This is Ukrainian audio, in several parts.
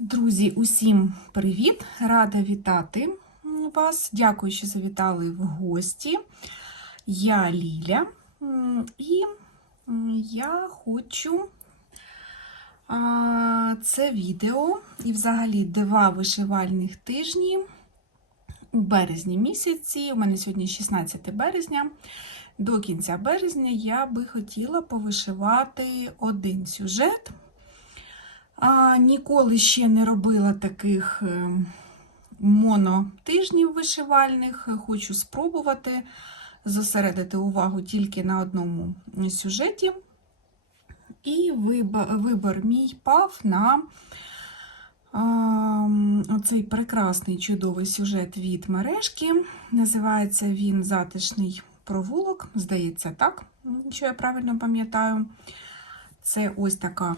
Друзі, усім привіт! Рада вітати вас. Дякую, що завітали в гості. Я Ліля, і я хочу це відео і взагалі два вишивальних тижні у березні місяці. У мене сьогодні 16 березня. До кінця березня я би хотіла повишивати один сюжет. А, Ніколи ще не робила таких е, монотижнів вишивальних. Хочу спробувати зосередити увагу тільки на одному сюжеті. І вибор, мій пав на оцей прекрасний чудовий сюжет від мережки. Називається він Затишний провулок. Здається, так, що я правильно пам'ятаю. Це ось така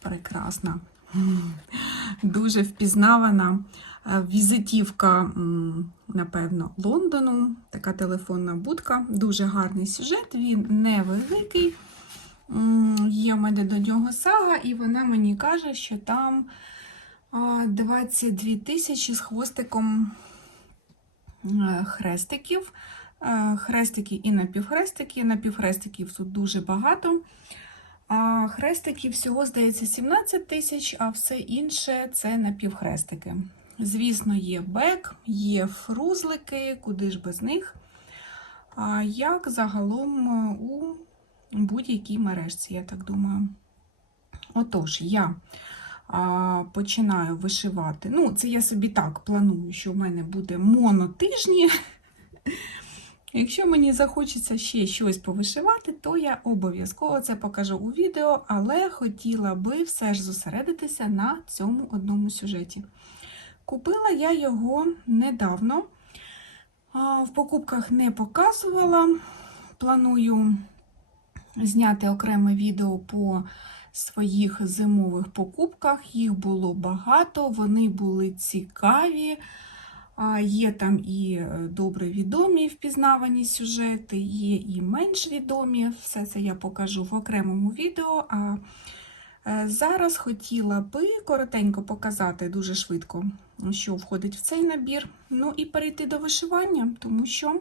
прекрасна, дуже впізнавана е, візитівка, напевно, Лондону. Така телефонна будка. Дуже гарний сюжет, він невеликий. Є в мене до нього сага, і вона мені каже, що там 22 тисячі з хвостиком е, хрестиків. Е, Хрестики і напівхрестики. Напівхрестиків тут дуже багато. А хрестиків всього, здається, 17 тисяч, а все інше це напівхрестики. Звісно, є бек, є фрузлики, куди ж без них. А як загалом е, у будь-якій мережці, я так думаю. Отож, я а, починаю вишивати. Ну, це я собі так планую, що в мене буде монотижні. Якщо мені захочеться ще щось повишивати, то я обов'язково це покажу у відео, але хотіла би все ж зосередитися на цьому одному сюжеті. Купила я його недавно, в покупках не показувала. Планую зняти окреме відео по своїх зимових покупках. Їх було багато, вони були цікаві. Є там і е, добре відомі впізнавані сюжети, є і менш відомі. Все це я покажу в окремому відео. А е, зараз хотіла би коротенько показати дуже швидко, що входить в цей набір. Ну і перейти до вишивання, тому що,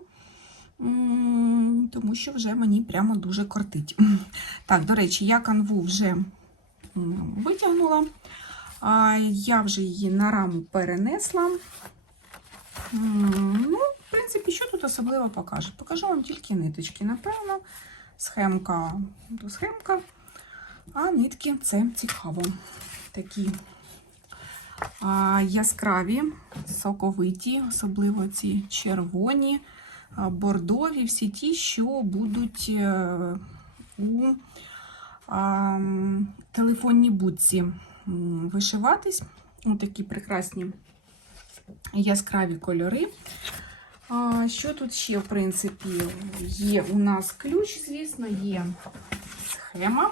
тому що вже мені прямо дуже кортить. Так, до речі, я канву вже витягнула. Я вже її на раму перенесла. Ну, в принципі, що тут особливо покажу? Покажу вам тільки ниточки, напевно. Схемка то схемка, а нитки це цікаво. Такі а, яскраві, соковиті, особливо ці червоні, бордові, всі ті, що будуть е, у а, телефонній будці вишиватись. Ось такі прекрасні яскраві кольори. Що тут ще, в принципі, є у нас ключ, звісно, є схема.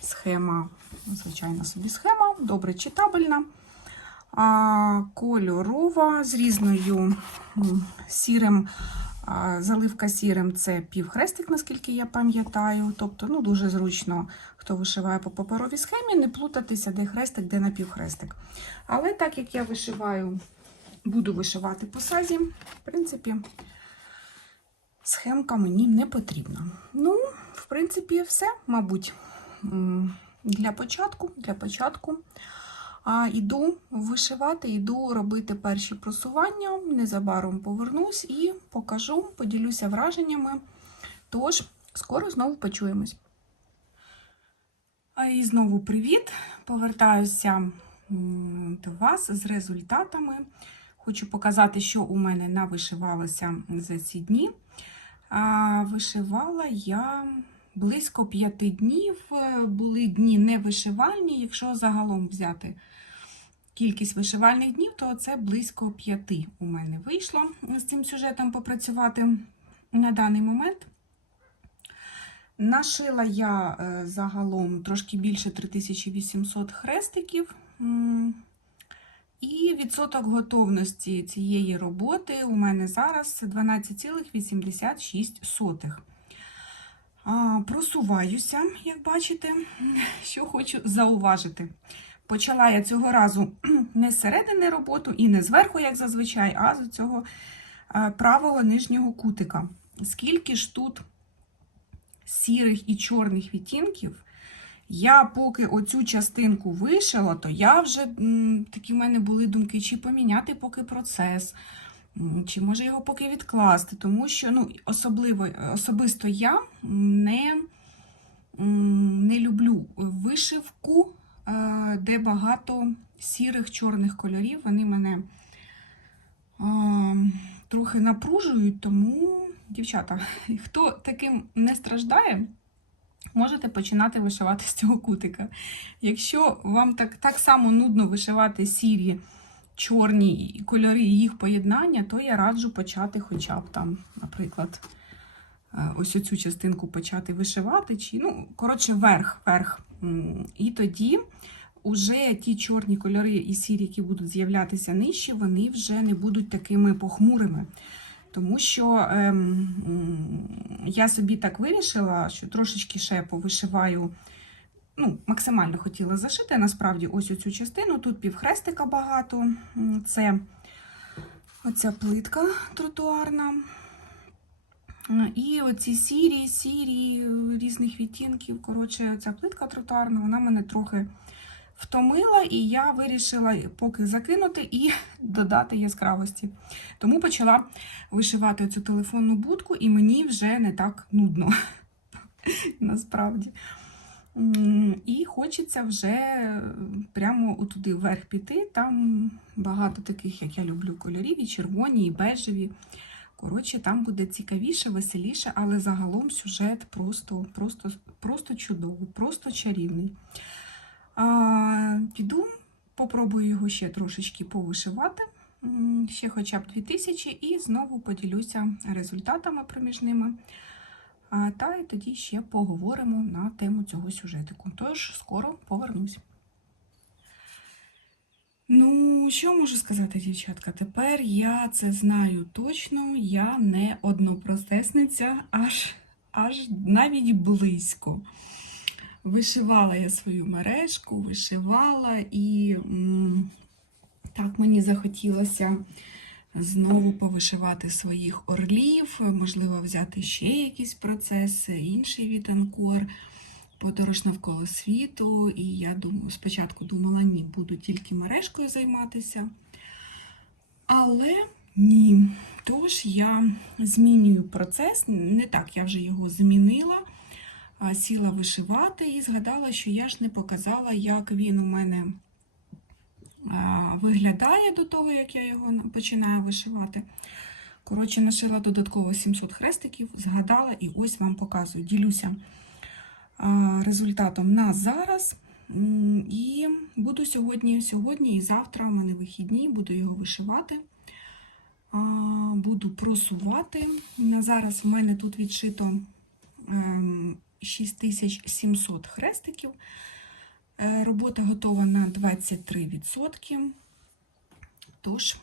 Схема, звичайно, собі схема, добре читабельна, кольорова з різною сірим. Заливка сірим це півхрестик, наскільки я пам'ятаю. Тобто, ну, дуже зручно, хто вишиває по паперовій схемі, не плутатися, де хрестик, де напівхрестик. Але так як я вишиваю буду вишивати по сазі. В принципі, схемка мені не потрібна. Ну, в принципі, все, мабуть, для початку. Для початку. А іду вишивати, іду робити перші просування. Незабаром повернусь і покажу, поділюся враженнями. Тож, скоро знову почуємось. І знову привіт! Повертаюся до вас з результатами. Хочу показати, що у мене навишивалося за ці дні. Вишивала я близько п'яти днів. Е, Були дні невишивальні. Якщо загалом взяти кількість вишивальних днів, то це близько п'яти у мене вийшло з цим сюжетом попрацювати на даний момент. Нашила я е, загалом трошки більше 3800 хрестиків. І відсоток готовності цієї роботи у мене зараз 12,86. Просуваюся, як бачите, що хочу зауважити. Почала я цього разу не з середини роботу і не зверху, як зазвичай, а з цього е, правого нижнього кутика. Скільки ж тут сірих і чорних відтінків, я поки оцю частинку вишила, то я вже такі в мене були думки, чи поміняти поки процес, чи може його поки відкласти, тому що ну, особливо, особисто я не, не люблю вишивку, е, де багато сірих чорних кольорів. Вони мене е, трохи напружують, тому, дівчата, хто таким не страждає, можете починати вишивати з цього кутика. Якщо вам так, так само нудно вишивати сірі, чорні кольори і їх поєднання, то я раджу почати хоча б там, наприклад, е, ось оцю частинку почати вишивати, чи, ну, коротше, верх, верх. І тоді уже ті чорні кольори і сірі, які будуть з'являтися нижче, вони вже не будуть такими похмурими. Тому що ем, я собі так вирішила, що трошечки ще повишиваю, ну, максимально хотіла зашити, насправді, ось оцю частину. Тут півхрестика багато. Це оця плитка тротуарна. І оці сірі, сірі різних відтінків. Коротше, ця плитка тротуарна, вона мене трохи втомила, і я вирішила поки закинути і додати яскравості. Тому почала вишивати цю телефонну будку, і мені вже не так нудно. Насправді. І хочеться вже прямо отуди вверх піти. Там багато таких, як я люблю, кольорів, і червоні, і бежеві. Коротше, там буде цікавіше, веселіше, але загалом сюжет просто, просто, просто чудовий, просто чарівний. Піду, попробую його ще трошечки повишивати, ще хоча б 2000, і знову поділюся результатами проміжними. Та і тоді ще поговоримо на тему цього сюжетику. Тож скоро повернусь. Ну, що можу сказати, дівчатка? Тепер я це знаю точно, я не однопроцесниця, аж, аж навіть близько. Вишивала я свою мережку, вишивала, і так мені захотілося знову повишивати своїх орлів, можливо, взяти ще якісь процеси, інший від Анкор, подорож навколо світу. І я думаю, спочатку думала, ні, буду тільки мережкою займатися. Але ні. Тож я змінюю процес, не так, я вже його змінила сіла вишивати і згадала, що я ж не показала, як він у мене виглядає до того, як я його починаю вишивати. Коротше, нашила додатково 700 хрестиків, згадала і ось вам показую. Ділюся результатом на зараз. І буду сьогодні, сьогодні і завтра у мене вихідні, буду його вишивати. Буду просувати. На зараз в мене тут відшито ем, 6700 хрестиків. Е, Робота готова на 23%. Тож,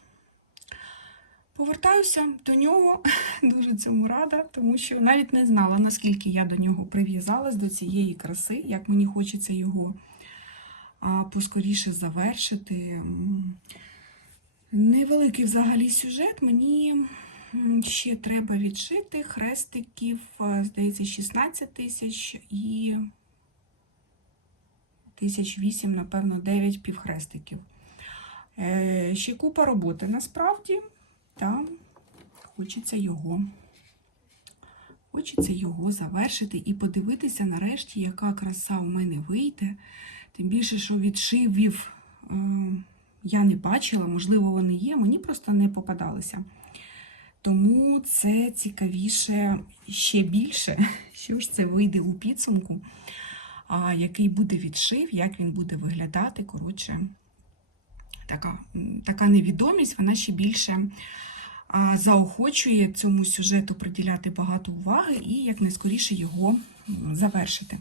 повертаюся до нього, дуже цьому рада, тому що навіть не знала, наскільки я до нього прив'язалась, до цієї краси, як мені хочеться його поскоріше завершити. Невеликий взагалі сюжет. Мені ще треба відшити хрестиків, здається, 16 тисяч і тисяч вісім, напевно, 9 півхрестиків. Е, Ще купа роботи насправді, та хочеться його. Хочеться його завершити і подивитися нарешті, яка краса у мене вийде. Тим більше, що відшивів е, я не бачила, можливо, вони є, мені просто не попадалися. Тому це цікавіше ще більше, що ж це вийде у підсумку, а, який буде відшив, як він буде виглядати. Коротше, така, така невідомість, вона ще більше а, заохочує цьому сюжету приділяти багато уваги і якнайскоріше його завершити.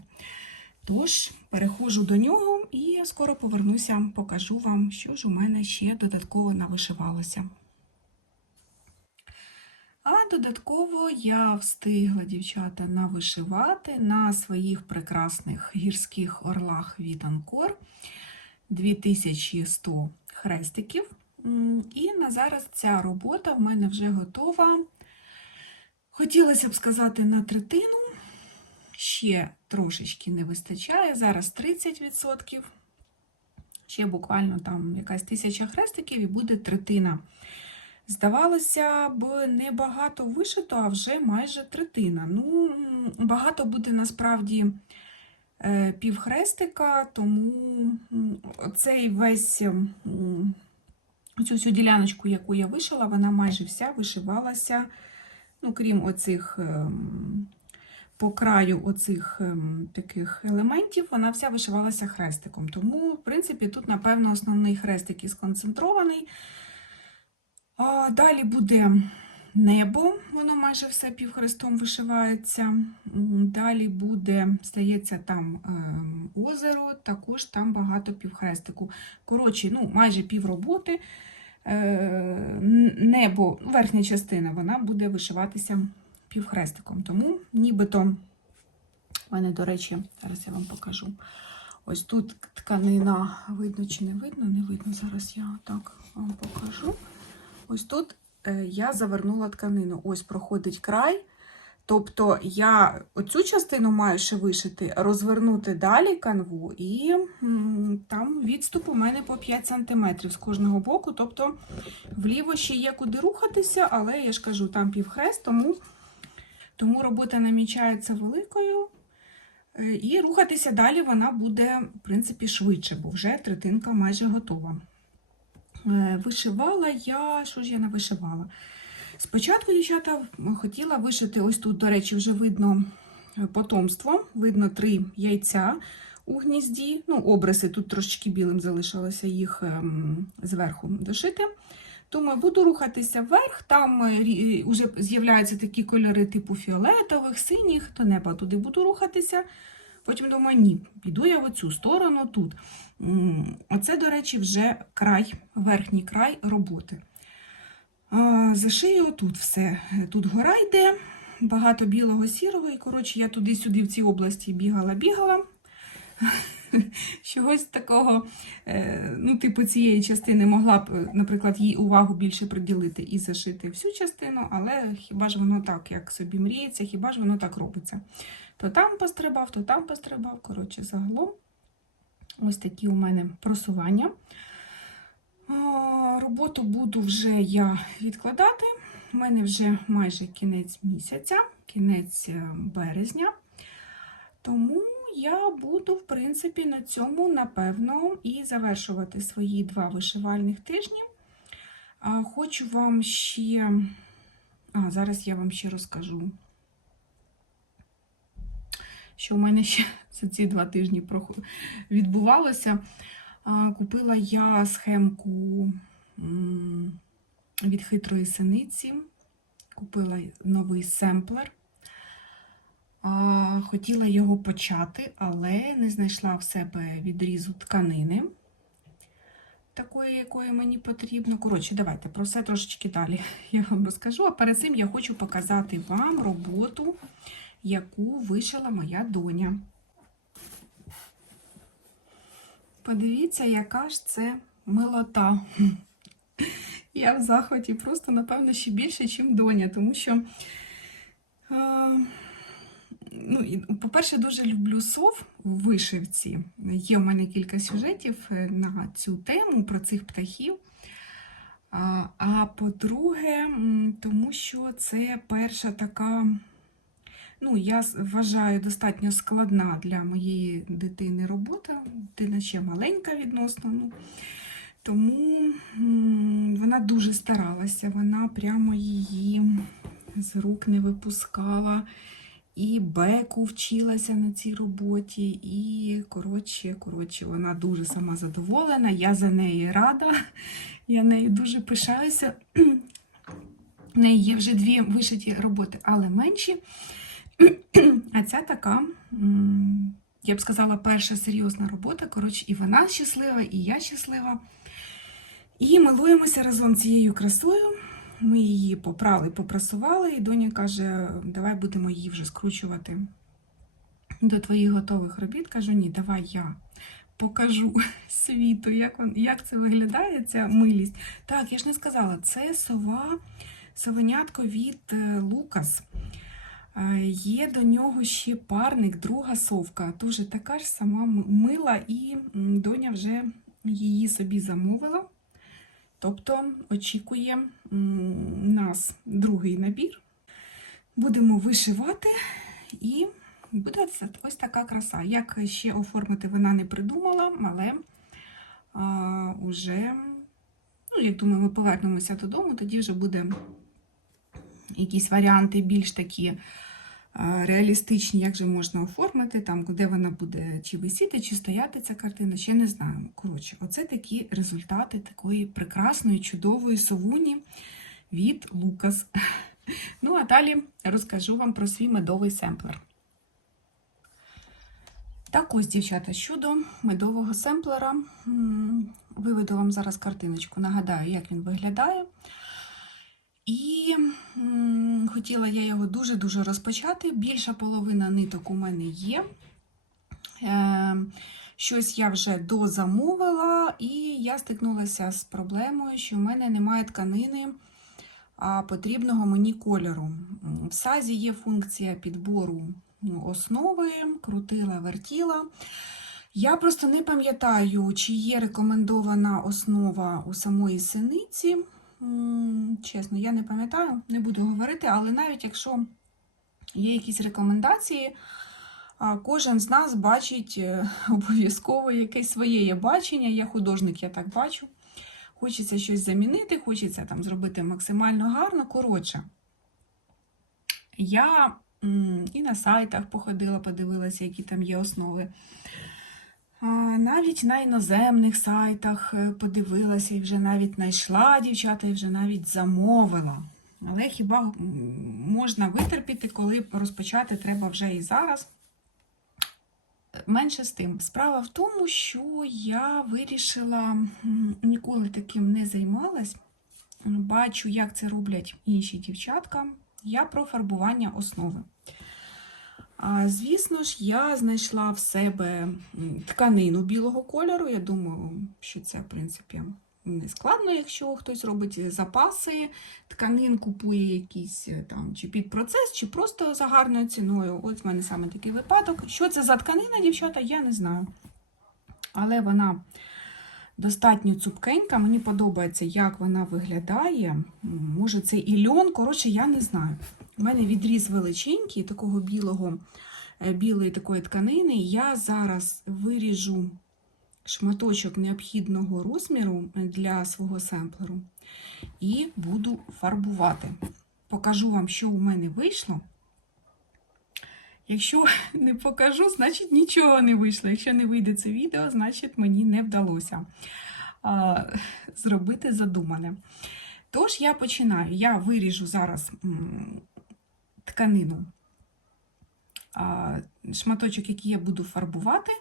Тож, переходжу до нього і скоро повернуся, покажу вам, що ж у мене ще додатково навишивалося. А додатково я встигла, дівчата, навишивати на своїх прекрасних гірських орлах від Анкор 2100 хрестиків. І на зараз ця робота в мене вже готова. Хотілося б сказати на третину. Ще трошечки не вистачає. Зараз 30%. Ще буквально там якась тисяча хрестиків і буде третина. Здавалося б, небагато вишито, а вже майже третина. Ну, багато буде насправді е, півхрестика, тому цей весь цю всю діляночку, яку я вишила, вона майже вся вишивалася, ну, крім оцих ем, по краю оцих ем, таких елементів, вона вся вишивалася хрестиком. Тому, в принципі, тут, напевно, основний хрестик і сконцентрований. Далі буде небо, воно майже все півхрестом вишивається. Далі буде, здається, там ем, озеро, також там багато півхрестику. Коротше, ну, майже півроботи. Е, н- Небо, верхня частина, вона буде вишиватися півхрестиком. Тому нібито, в мене, до речі, зараз я вам покажу. Ось тут тканина видно чи не видно? Не видно. Зараз я так вам покажу. Ось тут е, я завернула тканину. Ось проходить край. Тобто я оцю частину маю ще вишити, розвернути далі канву, і там відступ у мене по 5 см з кожного боку. Тобто вліво ще є куди рухатися, але я ж кажу, там півхрест, тому, тому робота намічається великою. Е, І рухатися далі вона буде, в принципі, швидше, бо вже третинка майже готова. Е, Вишивала я, що ж я не вишивала? Спочатку, дівчата, хотіла вишити, ось тут, до речі, вже видно е, потомство, видно три яйця у гнізді. Ну, обриси тут трошечки білим залишилося їх ем, зверху дошити. Думаю, буду рухатися вверх, там е, рі- уже з'являються такі кольори типу фіолетових, синіх, до неба туди буду рухатися. Потім думаю, ні, піду я в оцю сторону тут. Оце, до речі, вже край, верхній край роботи. Зашию тут все. Тут гора йде, багато білого сірого, і коротше, я туди-сюди в цій області бігала-бігала. Чогось такого, е, ну, типу, цієї частини могла б, наприклад, їй увагу більше приділити і зашити всю частину, але хіба ж воно так, як собі мріється, хіба ж воно так робиться? То там пострибав, то там пострибав. Коротше, загалом ось такі у мене просування. Роботу буду вже я відкладати. У мене вже майже кінець місяця, кінець е, березня. Тому я буду, в принципі, на цьому, напевно, і завершувати свої два вишивальних тижні. Хочу вам ще. А, зараз я вам ще розкажу, що в мене ще за ці два тижні відбувалося. Купила я схемку від хитрої синиці. Купила новий семплер. Хотіла його почати, але не знайшла в себе відрізу тканини, такої, якої мені потрібно. Коротше, давайте про все трошечки далі я вам розкажу. А перед цим я хочу показати вам роботу, яку вишила моя доня. Подивіться, яка ж це милота. Я в захваті просто, напевно, ще більше, ніж доня, тому що, ну, по-перше, дуже люблю сов в вишивці. Є в мене кілька сюжетів е, на цю тему про цих птахів. А, а по-друге, тому що це перша така, ну, я вважаю, достатньо складна для моєї дитини робота. Дитина ще маленька відносно. Ну, тому вона дуже старалася, вона прямо її з рук не випускала. І беку вчилася на цій роботі, і коротше, коротше, вона дуже сама задоволена. Я за неї рада, я нею дуже пишаюся. В неї є вже дві вишиті роботи, але менші. А ця така, я б сказала, перша серйозна робота. Коротше, і вона щаслива, і я щаслива. І милуємося разом цією красою. Ми її попрали, попрасували, і доня каже: давай будемо її вже скручувати до твоїх готових робіт. Кажу, ні, давай я покажу світу, як, вон, як це виглядає, ця милість. Так, я ж не сказала, це сова, совенятко від е, Лукас. Є до нього ще парник, друга совка. Дуже така ж сама мила, і доня вже її собі замовила. Тобто очікує нас другий набір. Будемо вишивати і буде ось така краса. Як ще оформити вона не придумала, але а, уже, ну, як думаю, ми повернемося додому, тоді вже буде якісь варіанти більш такі реалістичні, як же можна оформити, там, де вона буде чи висіти, чи стояти ця картина, ще не знаю. Коротше, оце такі результати такої прекрасної, чудової совуні від Лукас. Ну, а далі розкажу вам про свій медовий семплер. Так ось, дівчата, щодо медового семплера. Виведу вам зараз картиночку, нагадаю, як він виглядає. І хотіла я його дуже-дуже розпочати. Більша половина ниток у мене є. Е, Щось я вже дозамовила, і я стикнулася з проблемою, що в мене немає тканини а, потрібного мені кольору. В сазі є функція підбору ну, основи, крутила, вертіла. Я просто не пам'ятаю, чи є рекомендована основа у самої синиці. Чесно, я не пам'ятаю, не буду говорити, але навіть якщо є якісь рекомендації, кожен з нас бачить е, обов'язково якесь своє бачення. Я художник, я так бачу. Хочеться щось замінити, хочеться там зробити максимально гарно. Коротше, я і на сайтах походила, подивилася, які там є основи. Навіть на іноземних сайтах е, подивилася і вже навіть знайшла дівчата, і вже навіть замовила. Але хіба можна витерпіти, коли розпочати треба вже і зараз? Менше з тим. Справа в тому, що я вирішила ніколи таким не займалась. Бачу, як це роблять інші дівчатка. Я про фарбування основи. Звісно ж, я знайшла в себе тканину білого кольору. Я думаю, що це, в принципі, не складно, якщо хтось робить запаси, тканин купує якийсь е, там чи під процес, чи просто за гарною ціною. От в мене саме такий випадок. Що це за тканина, дівчата, я не знаю. Але вона достатньо цупкенька. Мені подобається, як вона виглядає. Може, це і льон, коротше, я не знаю. У мене відріз величенький, такого білого, е, білої такої тканини. Я зараз виріжу шматочок необхідного розміру для свого семплеру і буду фарбувати. Покажу вам, що у мене вийшло. Якщо не покажу, значить нічого не вийшло. Якщо не вийде це відео, значить мені не вдалося а, зробити задумане. Тож я починаю. Я виріжу зараз тканину, шматочок, який я буду фарбувати.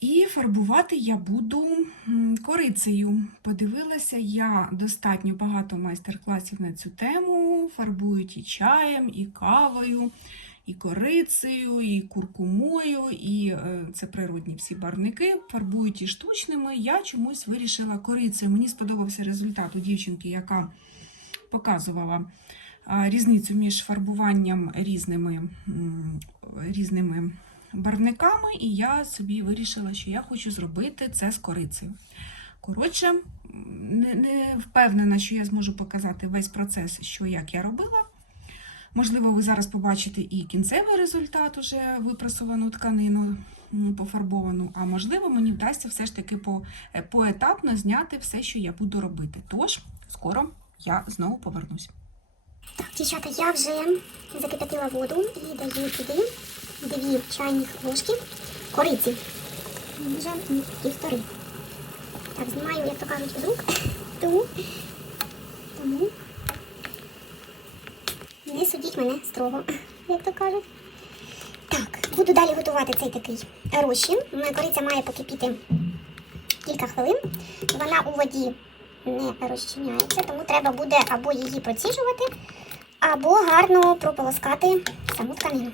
І фарбувати я буду корицею. Подивилася я достатньо багато майстер-класів на цю тему. Фарбують і чаєм, і кавою, і корицею, і куркумою, і е, це природні всі барвники. Фарбують і штучними. Я чомусь вирішила корицею. Мені сподобався результат у дівчинки, яка показувала різницю між фарбуванням різними, різними барвниками, і я собі вирішила, що я хочу зробити це з корицею. Коротше, не, не впевнена, що я зможу показати весь процес, що як я робила. Можливо, ви зараз побачите і кінцевий результат, уже випрасовану тканину пофарбовану, а можливо, мені вдасться все ж таки по, е, поетапно зняти все, що я буду робити. Тож, скоро я знову повернусь. Дівчата, я вже закипятила воду і даю туди дві чайних ложки кориці. Вже півтори. Так, знімаю, як то кажуть, з рук. Тому, тому не судіть мене строго, як то кажуть. Так, буду далі готувати цей такий розчин. Кориця має покипіти кілька хвилин. Вона у воді не розчиняється, тому треба буде або її проціжувати, або гарно прополоскати саму тканину.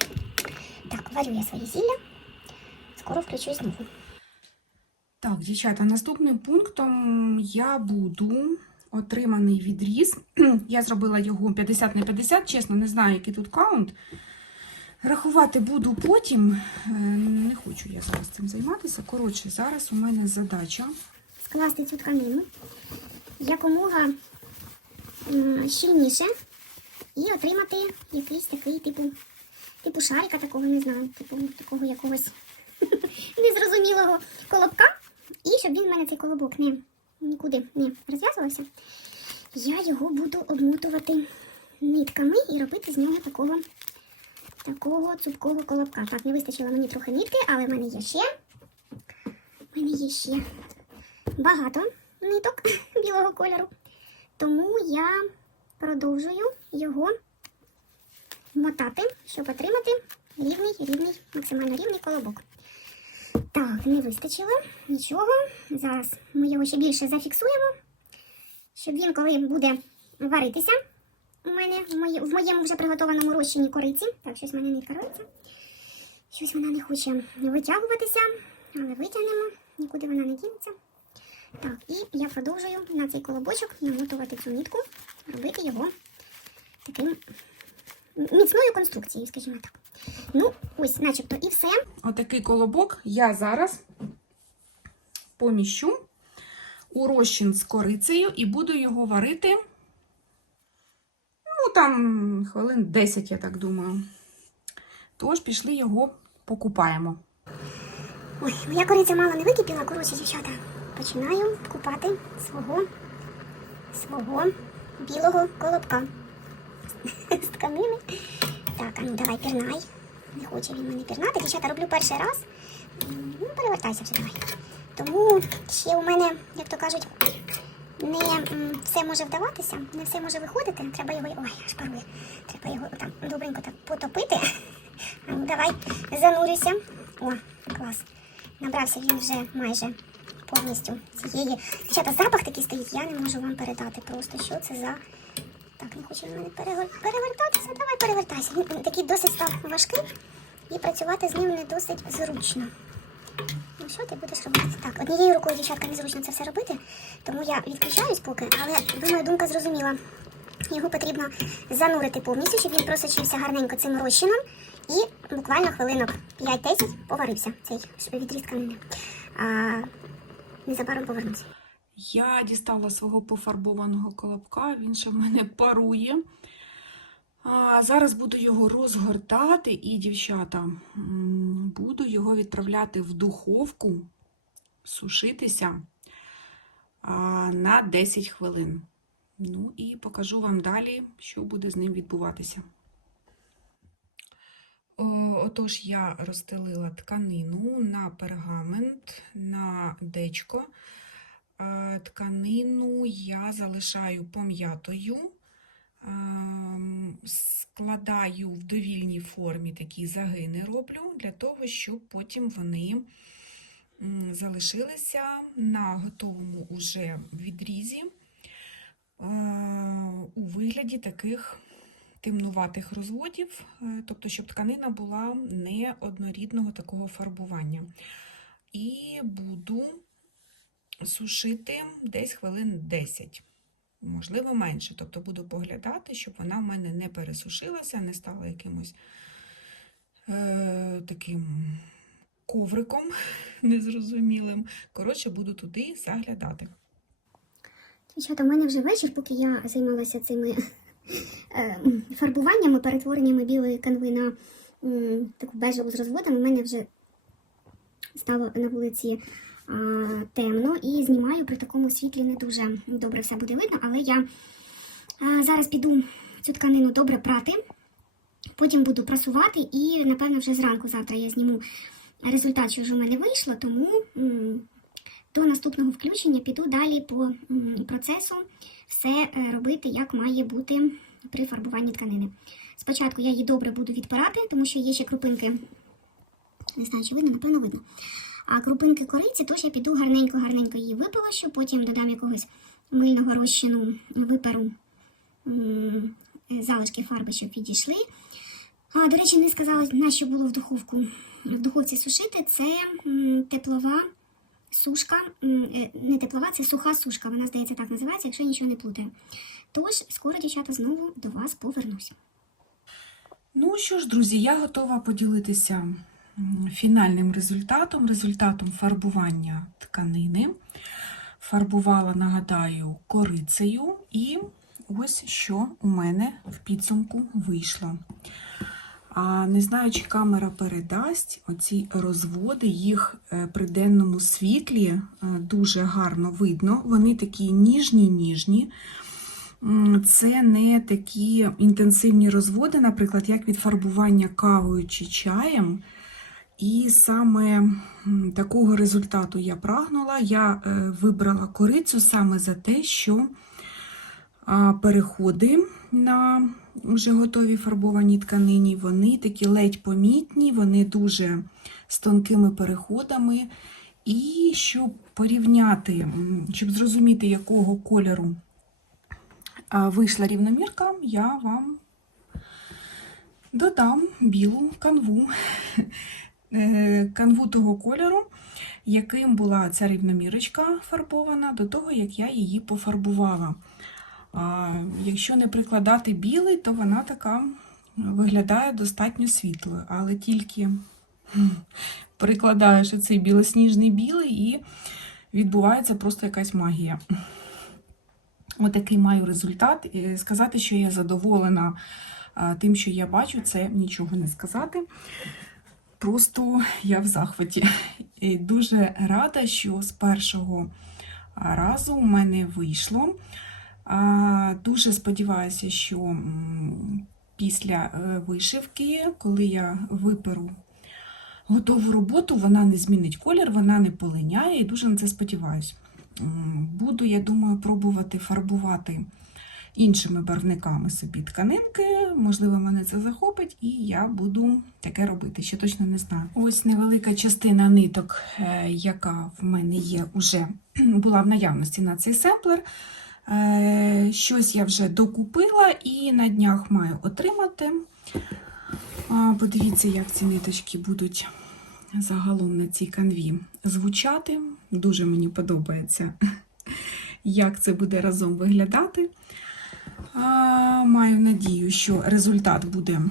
Так, варю я своє зілля. Скоро включусь знову. Так, дівчата, наступним пунктом я буду отриманий відріз. Я зробила його 50 на 50, чесно, не знаю, який тут каунт. Рахувати буду потім. Е, Не хочу я зараз цим займатися. Коротше, зараз у мене задача. Скласти цю тканину якомога щільніше і отримати якийсь такий типу, типу шарика такого, не знаю, типу такого якогось незрозумілого колобка. І щоб він в мене цей колобок не нікуди не розв'язувався, я його буду обмотувати нитками і робити з нього такого, такого цупкого колобка. Так, не вистачило мені трохи нитки, але в мене є ще. В мене є ще багато ниток білого кольору. Тому я продовжую його мотати, щоб отримати рівний, рівний, максимально рівний колобок. Так, не вистачило нічого. Зараз ми його ще більше зафіксуємо, щоб він, коли буде варитися у мене в, моє, в моєму вже приготованому розчині кориці. Так, щось в мене нитка робиться. Щось вона не хоче витягуватися, але витягнемо, нікуди вона не дінеться. Так, і я продовжую на цей колобочок намотувати цю нитку, робити його таким міцною конструкцією, скажімо так. Ну, ось, начебто, і все. Отакий колобок я зараз поміщу у розчин з корицею і буду його варити. Ну, там хвилин 10, я так думаю. Тож пішли його покупаємо. Ой, моя кориця мало не википіла, коротше, дівчата. Починаю купати свого, свого білого колобка з тканини. Так, а ну давай пірнай. Не хоче він мене пірнати. Дівчата роблю перший раз. Ну, перевертайся вже давай. Тому ще у мене, як то кажуть, не все може вдаватися, не все може виходити. Треба його. Ой, аж парує. Треба його там добренько так потопити. А ну давай, занурюйся. О, клас. Набрався він вже майже повністю цієї. Дівчата, запах такий стоїть, я не можу вам передати просто, що це за. Так, не хоче він мене перевертатися. Давай перевертайся. Він такий досить став важкий і працювати з ним не досить зручно. Ну що ти будеш робити? Так, однією рукою, дівчатка, незручно це все робити, тому я відключаюсь поки, але думаю, думка зрозуміла. Його потрібно занурити повністю, щоб він просочився гарненько цим розчином і буквально хвилинок 5-10 поварився цей відріз тканини. Незабаром повернуся. Я дістала свого пофарбованого колобка, він ще в мене парує. А, зараз буду його розгортати і, дівчата, буду його відправляти в духовку сушитися на 10 хвилин. Ну і покажу вам далі, що буде з ним відбуватися. Отож, я розстелила тканину на пергамент, на дечко. Е, Тканину я залишаю пом'ятою, ем, складаю в довільній формі такі загини роблю, для того, щоб потім вони залишилися на готовому уже відрізі е, у вигляді таких темнуватих розводів, е, тобто, щоб тканина була не однорідного такого фарбування. І буду сушити десь хвилин 10, можливо, менше. Тобто буду поглядати, щоб вона в мене не пересушилася, не стала якимось е, таким ковриком незрозумілим. Коротше, буду туди заглядати. Дівчата, у мене вже вечір, поки я займалася цими фарбуваннями, перетвореннями білої канви на таку бежеву з розводом. У мене вже стало на вулиці темно і знімаю при такому світлі не дуже добре все буде видно, але я зараз піду цю тканину добре прати, потім буду прасувати і, напевно, вже зранку завтра я зніму результат, що ж у мене вийшло, тому до наступного включення піду далі по процесу все е, робити, як має бути при фарбуванні тканини. Спочатку я її добре буду відпирати, тому що є ще крупинки, не знаю, чи видно, напевно, видно. А крупинки кориці, тож я піду гарненько-гарненько її виполощу, потім додам якогось мильного розчину, виперу залишки фарби, щоб відійшли. А, до речі, не сказала, на що було в духовку в духовці сушити. Це теплова сушка, е, не теплова, це суха сушка. Вона, здається, так називається, якщо я нічого не плутаю. Тож, скоро, дівчата, знову до вас повернусь. Ну що ж, друзі, я готова поділитися фінальним результатом, результатом фарбування тканини. Фарбувала, нагадаю, корицею, і ось що у мене в підсумку вийшло. Не знаю, чи камера передасть оці розводи, їх е, при денному світлі е, дуже гарно видно. Вони такі ніжні-ніжні. Це не такі інтенсивні розводи, наприклад, як від фарбування кавою чи чаєм. І саме такого результату я прагнула. Я е, вибрала корицю саме за те, що переходи на вже готові фарбовані тканині, вони такі ледь помітні, вони дуже з тонкими переходами. І щоб порівняти, щоб зрозуміти, якого кольору вийшла рівномірка, я вам додам білу канву, Е, канву того кольору, яким була ця рівномірочка фарбована до того, як я її пофарбувала. Якщо не прикладати білий, то вона така виглядає достатньо світлою, але тільки прикладаєш цей білосніжний білий і відбувається просто якась магія. Отакий маю результат. І Сказати, що я задоволена тим, що я бачу, це нічого не сказати. Просто я в захваті. І дуже рада, що з першого разу у мене вийшло. Дуже сподіваюся, що після е, вишивки, коли я виперу готову роботу, вона не змінить колір, вона не полиняє і дуже на це сподіваюся. Буду, я думаю, пробувати фарбувати іншими барвниками собі тканинки. Можливо, мене це захопить, і я буду таке робити, ще точно не знаю. Ось невелика частина ниток, е, яка в мене є, уже була в наявності на цей семплер. Е, Щось я вже докупила і на днях маю отримати. Подивіться, як ці ниточки будуть загалом на цій канві звучати. Дуже мені подобається, як це буде разом виглядати. Маю надію, що результат буде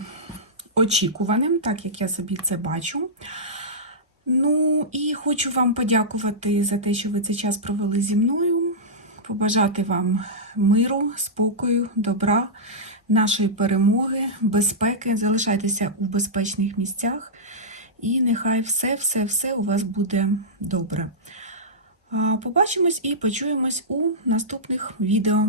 очікуваним, так як я собі це бачу. Ну і хочу вам подякувати за те, що ви цей час провели зі мною. Побажати вам миру, спокою, добра, нашої перемоги, безпеки. Залишайтеся у безпечних місцях, і нехай все, все, все у вас буде добре. Побачимось і почуємось у наступних відео.